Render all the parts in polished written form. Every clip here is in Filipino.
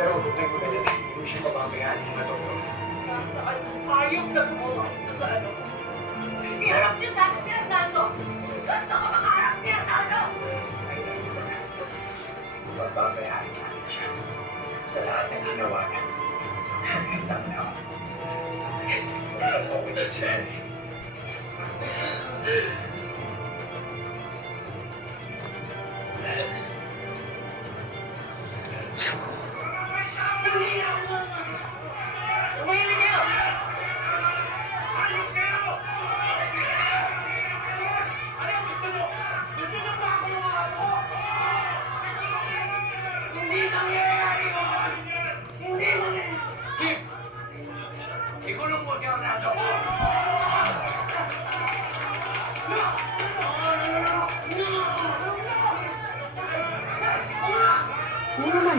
Pero huwag kayong magalala. Hindi mo siya pababayaan ng mga doktor. Nasaan ang hayop na gumawa ito sa ano ko? Iharap niyo sa akin si Hernando! Gusto ko makaharap si Hernando! Ay, pababayaan natin siya. Sa lahat ng ginawa niya. Hanggang na ako. Okay na siya. Tumahimik kayo! Hindi nangyayari yun! Hindi nangyayari! Chief! Ikulong mo si Hernando! Ano naman?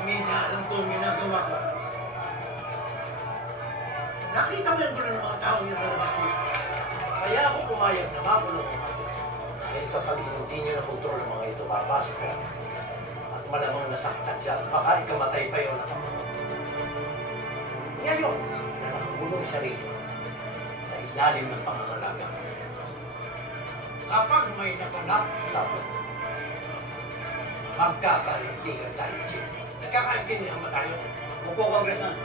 Minaan ko ginagawa ko. Nakita mo yung gulo ng mga tao niya sa labas ko. Kaya ako pumayag na makulong ko. Dahil kapag hindi niyo na kontrol ang mga ito, papasok ka. At malamang nasaktan siya at baka ikamatay pa yun. Ngayon, na nakakulong siya rito sa ilalim ng pangangalaga. Kapag may naganap sa atin, magkakaintindihan tayo, Chief. Nagkakaintindihan ba tayo? Opo, Congressman.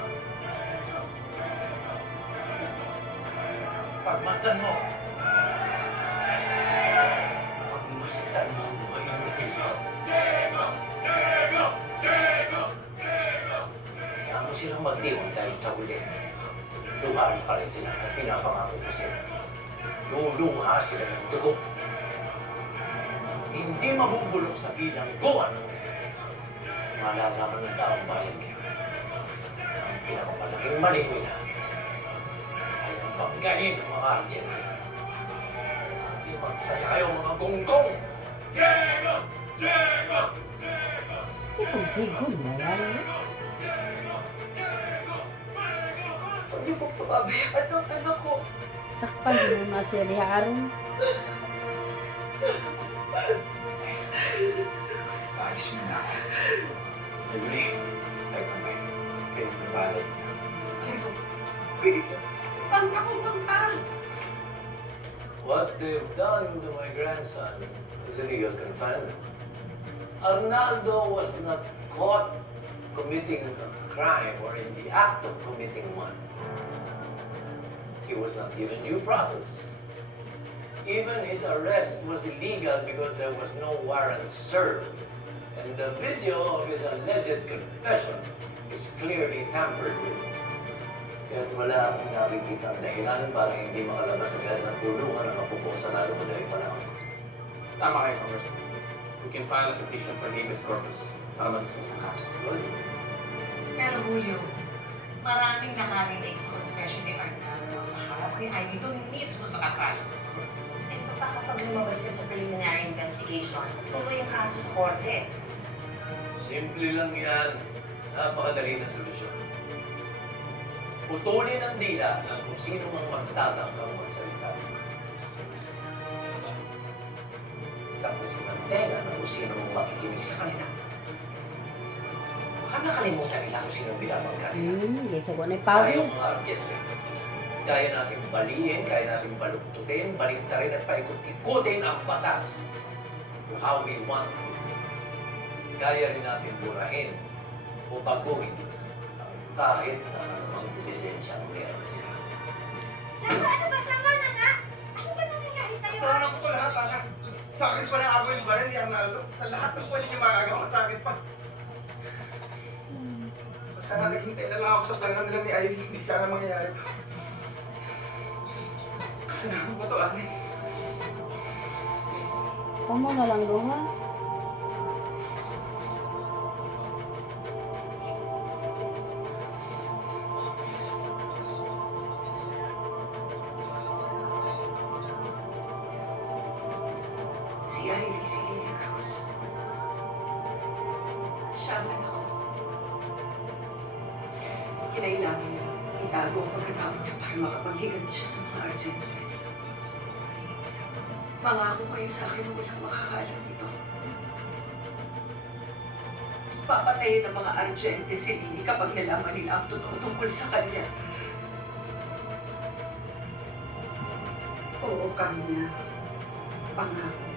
Pagmasdan mo. Pagmasdan mo ang buhay ng Pilipino. Kaya mo silang magdiwang dahil sa huli. Luhaan pa rin sila at pinapangako ko sila. Luluha sila ng dugo. Hindi mabubulok sa bilangguan ng malalaman ng taong bayan kaya. Ang pinakamalaking mali nila ay ang paggahin ng mga arjen. At ipagsaya kayo mga gonggong! Diego! Diego! Diego! Ipang sigod na yan. Huwag niyo po pababayaan ang anak ko. Sakpan din mo si Riharon. Ayos mo na ako. Naguli. Tayo pa ba? Kayo nabalad. Diego, saan ka pupunta? What they've done to my grandson is illegal confinement. Arnaldo was not caught committing a crime or in the act of committing one. He was not given due process. Even his arrest was illegal because there was no warrant served. And the video of his alleged confession is clearly tampered with. Kaya't wala akong nakikita ang dahilan para hindi makalabas agad ng kulungan ang apo ko sa lalo madaling panahon. Tama kayo, Congressman. We can file a petition for habeas corpus para ma-dismiss ang kaso. Good. Pero Julio, maraming nakarinig sa confession ni Arnaldo sa harap ni Ivy doon mismo sa kasal. Eh, baka kapag lumabas siya sa preliminary investigation, tuloy ang kaso sa korte. Simple lang yan. Napakadali na solusyon. Putulin ang dila ng kung sino mang magtatangkang magsalita. Tapusin ang tenga ng kung sino mang makikinig sa kanila. Baka nakalimutan nila kung sino binabangga nila. Gisa ko na Tayo power. mga argente. Kaya natin balihin, kaya natin baluktutin, baliktarin at paikot-ikutin ang batas. How we want to. Kaya rin natin burahin o baguhin ang kahit na anumang ebidensya ang meron sila. Diego, ano ba? Tama na nga! Ano ba nangyayari sa'yo? Kasalanan ko to lahat, anak. Sa akin pa na ako yung baril ni Arnaldo. Sa lahat ng pwede niyo magagawa sa akin pa. Basta na naghintay na lang ako sa plano nila ni Ivy. Hindi sana mangyayari to. Kasalanan ko to, anak. Kamu na lang doon. Si Ivy Celia Cruz. Siya ang anak ko. Kinailangan niya itago ang pagkatao niya para makapaghiganti siya sa mga Argente. Mangako kayo sa akin na walang makakaalam nito. Papatayin ng mga Argente si Lily kapag nalaman nila ang totoo tungkol sa kanya. Oo, kanya. Pangako.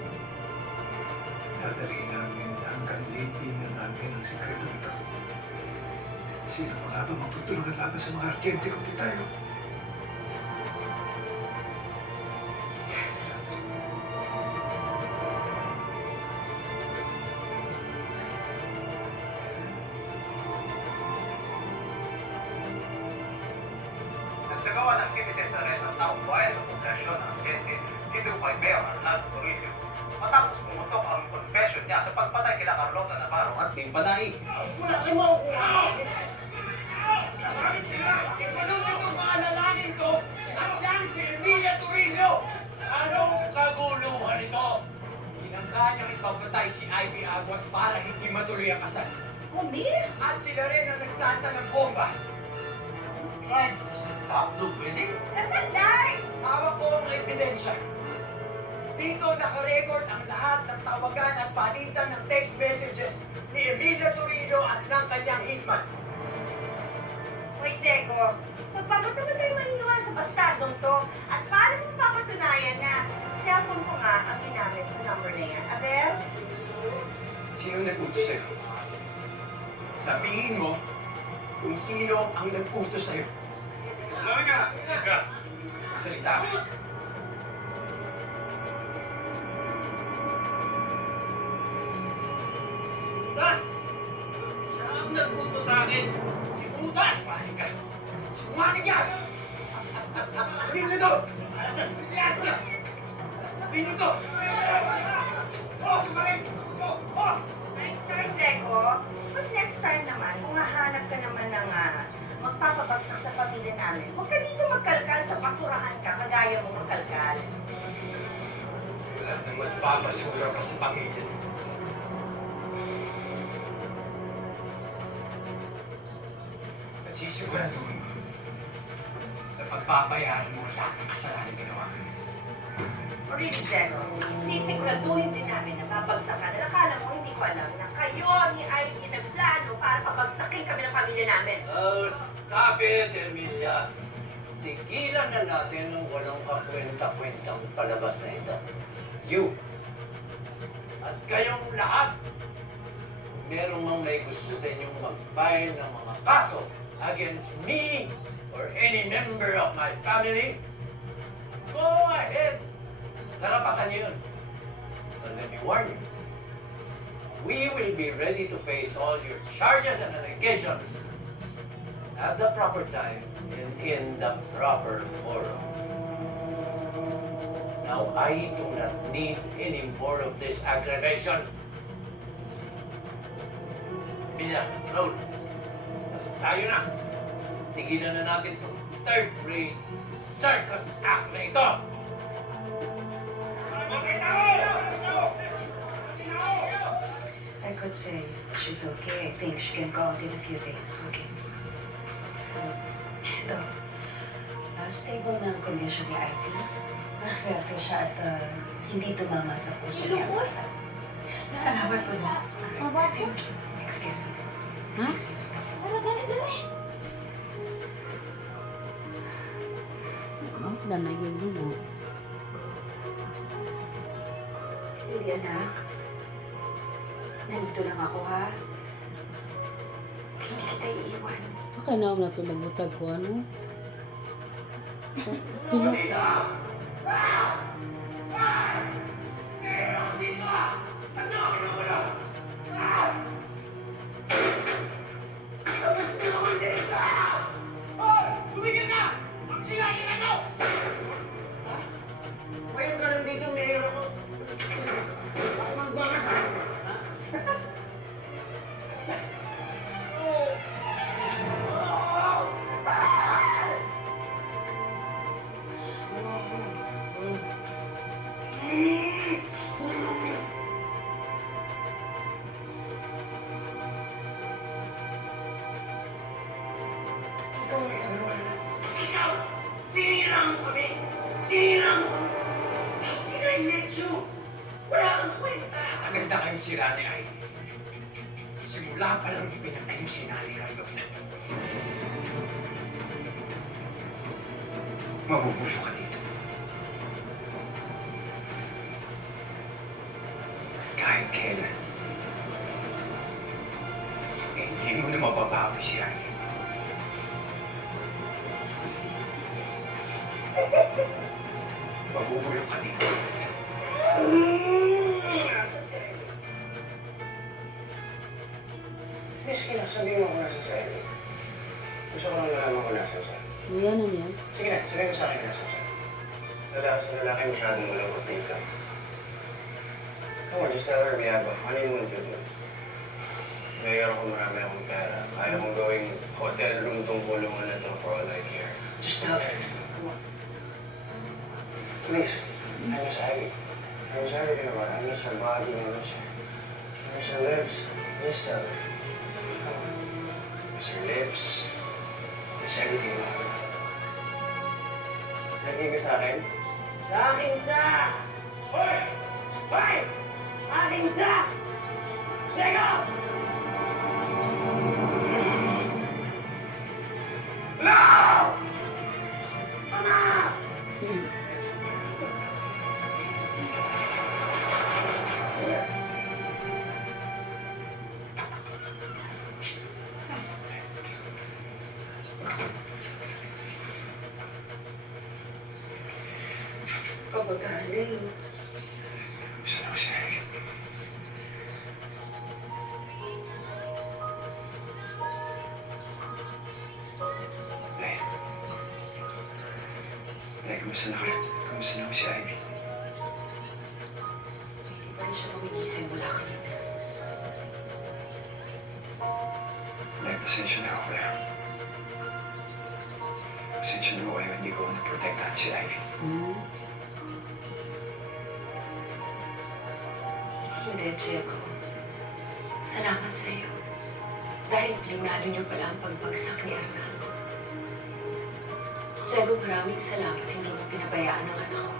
Dadali namin hanggang libingan natin ang sikreto nito. Sino pa nga ba magtutulungan laban sa mga argente kung di tayo? Nagsagawa ng citizens arrest ang taong bayan ng operasyon ng agente dito kay Mayor Arnaldo Toribio matapos pumutok ang confession niya sa pagpatay kila Carlota Navarro at Tim Panay. Ikulungan yung mga lalaki ko at yan si Emilia Torino! Anong kaguluhan ito? Kinangkanyang ipagpatay si Ivy Aguas para hindi matuloy ang kasal. Kumi? At sila rin ang nagtata ng bomba. Trying to stop the wedding? Nasanday! Hawak ko ang ebidensya. Dito nakarecord ang lahat ng tawagan at palitan ng text messages ni Emilia Torino at ng kanyang hitman. Hoy, Checo, magpapagod naman tayo maniniwala sa bastardong to. At paano mo papatunayan na cellphone ko nga ang ginamit sa number na yan? Abel? Sino nag-utos sa'yo? Sabihin mo kung sino ang nag-utos sa'yo. Salita ka. Butas! Siya ang nag-utos sa akin. Si Butas! Sinungaling ka! Sinungaling ka! Sabihin mo ito! Sabihin mo ito! Oh! Sinungaling! Oh! Sir Checo, pag next time naman, kung hahanap ka naman ng magpapabagsak sa pamilya namin, huwag ka dito magkalkal sa basurahan ka, kagaya mo magkalkal. Wala nang mas babasura pa sa pamilya. At sisiguraduhin ko na pagbabayaran mo lahat ng kasalanan ginawa ko. Really, Checo, sisiguraduhin din namin na babagsakan. At akala mo, hindi ko alam na kayo ni Ivy nagplano para pabagsakin kami ng pamilya namin. Oh, stop it, Emilia. Tigilan na natin ang walang kakwenta-kwentang palabas na ito. You. At kayong lahat. Merong mang may gusto sa inyong mag-file ng mga kaso against me or any member of my family, go ahead. Karapatan niyo yun. But let me warn you. We will be ready to face all your charges and allegations at the proper time and in the proper forum. Now, I do not need any more of this aggravation. Pina, Raul, tayo na. Tigilan na natin itong third-rate circus act na ito. I could say she's okay. I think she can go out in a few days. Okay. Ito, stable na ang condition ni Ivy. Maswerte siya at hindi tumama sa puso niya. Salamat po na. Excuse me. Ha? Excuse me. Oh, danay yung dugo. Liliana, nandito lang ako ha. Hindi kita iiwan. Okay na ako natulog-butag ko, ano? Tulog. Ngayon ka lang dito, Mayor ako. Magbangas ka. I let you. Wala kang kwenta. Tagal na kayo sira ni Ivy. Simula pa lang ipinagay si Nanay Carlota. Mabubulo ka dito. At kahit kailan, hindi mo na mababawi si Ivy. Mabubulo ka dito. Nasa si Ivy? Miss, kinasabihin mo kung nasa si Ivy. Gusto ko lang nalaman kung nasa siya. Yan na yan. Sige na, sabihin mo sa akin nasa siya. Lalaki sa lalaki masyadong malungkot dito. Come on, just tell her we have a honeymoon to do. Mayor ako, marami akong pera. Kaya kong gawing hotel room tong kulungan na to for all I care. Just tell her. Come on. Please. I miss Ivy. I miss everything about her. I miss her body. I miss her lips. Just tell her. Come on. I miss her lips. I miss everything about her. Nagiging ka sa akin? Sa akin siya! Hoy! Hoy! Akin siya! Diego! No! Mama! Kapagaling. Gusto na ko si Ivy. Nay. Nay, kamusta na ka? Kamusta na ko si Ivy? Hindi pa rin siya gumigising mula kanina. Nay, pasensya na ako kaya. Pasensya na ako kaya hindi ko naprotektahan si Ivy. Hmm? Hindi, Diego. Salamat sa iyo. Dahil plinado niyo pala ang pagbagsak ni Arnaldo. Diego, maraming salamat. Hindi mo pinabayaan ang anak ko.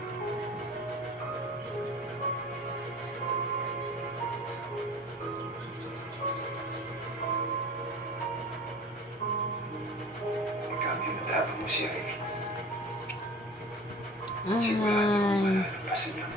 Magkami yung natapang mo si Ivy. Sigurado mo Ay. malalampasan niya ang